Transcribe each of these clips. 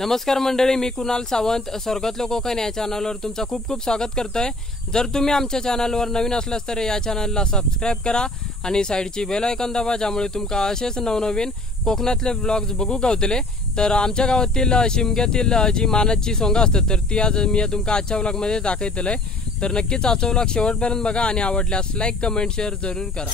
नमस्कार मंडळी, मी कुणाल सावंत स्वर्गातलं कोकण या चॅनलवर तुमचं खूप खूप स्वागत करतोय। जर तुम्ही आमच्या चॅनलवर नवीन असल्यास तर या चॅनलला सबस्क्राइब करा आणि साइडची बेल आयकॉन दाबा, ज्यामुळे तुमका असेच नवनवीन कोकणातले व्लॉग्स बघू गावतले। तर आमच्या गावातील शिमग्यातील जी मानाची सोंगा असतात तर ती आज मी तुमका आजच्या व्लॉगमध्ये दाखवतले। तर नक्कीच आजचा व्लॉग शेवटपर्यंत बघा आणि आवडल्यास लाईक कमेंट शेअर जरूर करा।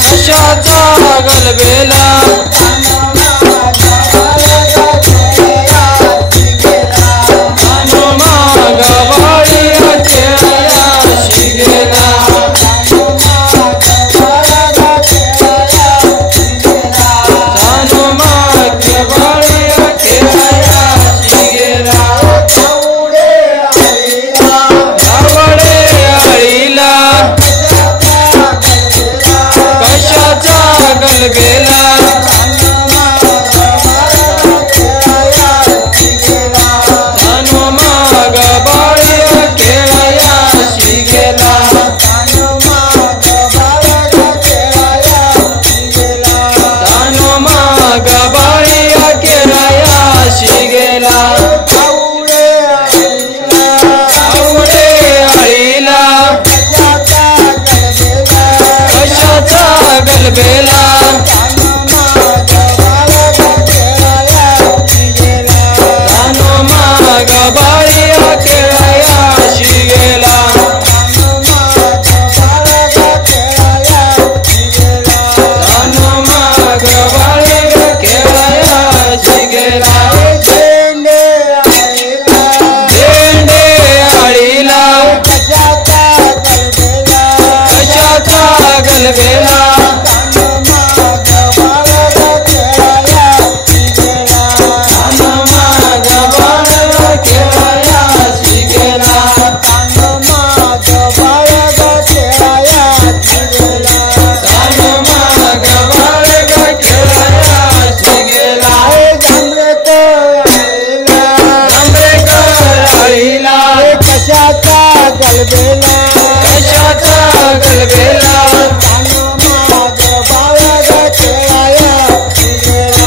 कशाचा गलबेला हनुमान गवाळीया खेळायाशी गेला हनुमान गवाळीया खेळायाशी गेला धावडे आळीला कशाचा गलबेला हनुमान गवाळीया खेळायाशी गेला हनुमान गवाळीया खेळायाशी गेला धावडे आळीला कशाचा गलबेला हनुमान गवाळीया खेळायाशी गेला हनुमान गवाळीया खेळायाशी गेला भेंडे आळीला कशाचा गलबेला हनुमान गवाळीया खेळायाशी गेला हनुमान गवाळीया खेळायाशी गेला आंबेकर आळीला कशाचा गलबेला कशाचा गलबेला हनुमान गवाळीया खेळायाशी गेला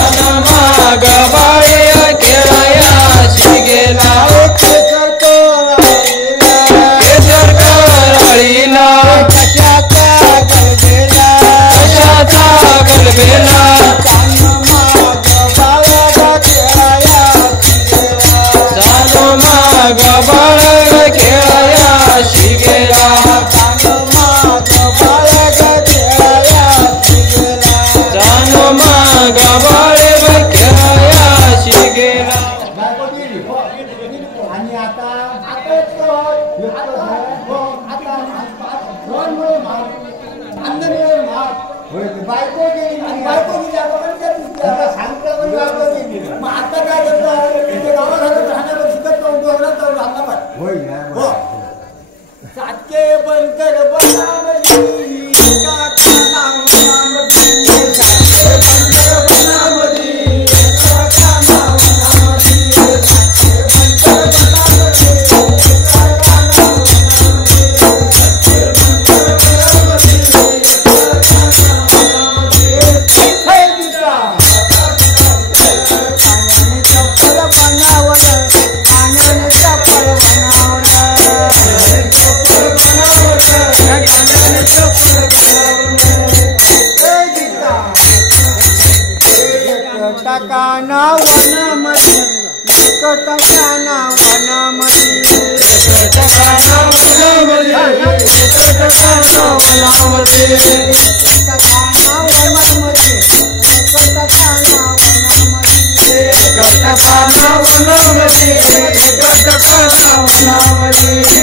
हनुमान गवाळीया खेळायाशी गेला केसरकर आळीला कशाचा गलबेला हनुमान गवाळीया खेळायाशी गेला हनुमान गवाळीया खेळायाशी गेला आणि आता बायको गेली सांगतो मग आता काय करतो गावात सातके बनकर टकाना वनामध्ये टकाना वनामध्ये टकाना वनामध्ये टकाना वनामध्ये टकाना वनामध्ये टकाना वनामध्ये टकाना वनामध्ये टकाना वनामध्ये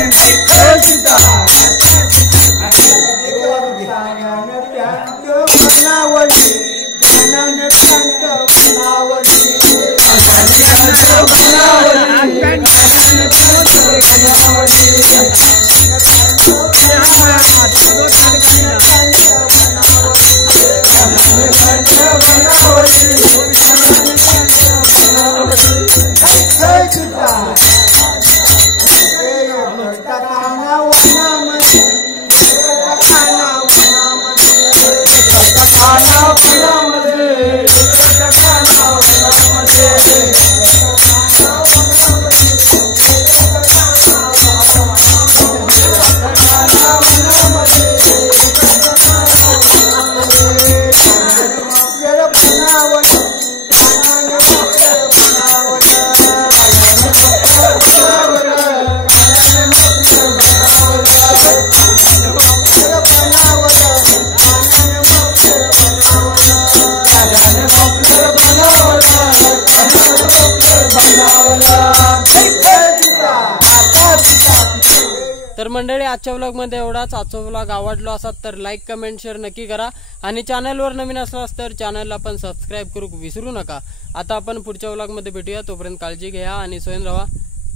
मंडळी आजच्या व्लॉगमध्ये एवढाच. आजचा व्लॉग आवडला असाल तर लाईक कमेंट शेअर नक्की करा आणि चॅनलवर नवीन असलास तर चॅनलला पण सबस्क्राईब करू विसरू नका. आता आपण पुढच्या व्लॉगमध्ये भेटूया. तोपर्यंत काळजी घ्या आणि स्वयं राहा.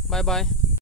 Bye bye.